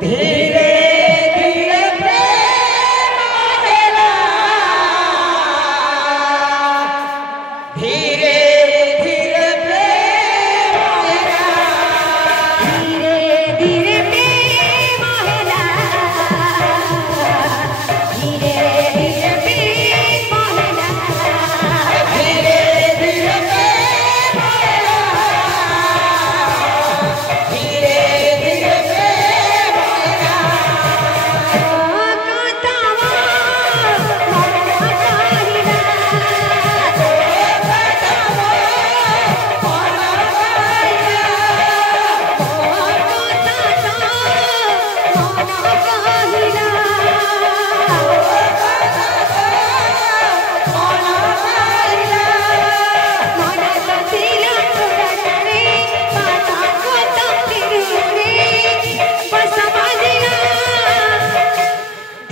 धीरे धीरे प्रेम मेरा धीरे धीरे प्रेम मेरा धीरे धीरे प्रेम मेरा धीरे धीरे प्रेम मेरा धीरे धीरे प्रेम मेरा धीरे धीरे प्रेम मेरा कांतावा मना काहिला कांतावा मना काहिला कांतावा मना काहिला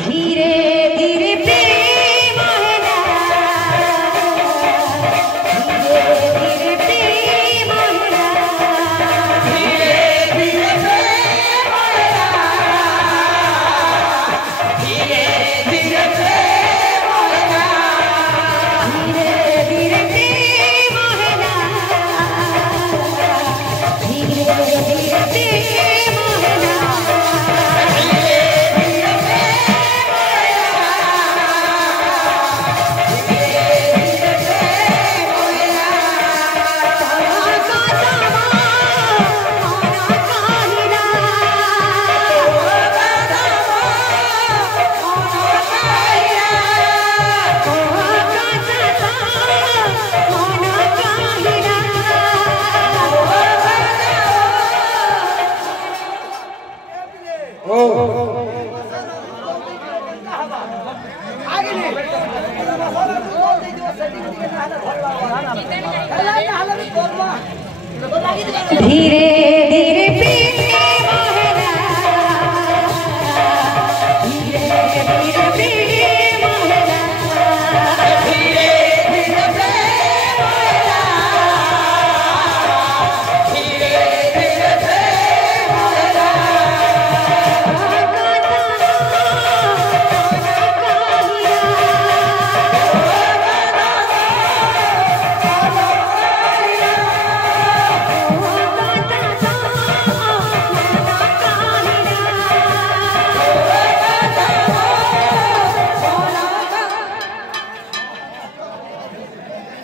धीरे धीरे प्रेम मेरा धीरे धीरे प्रेम मेरा धीरे धीरे प्रेम मेरा धीरे धीरे प्रेम मेरा धीरे धीरे प्रेम मेरा धीरे धीरे प्रेम मेरा Oh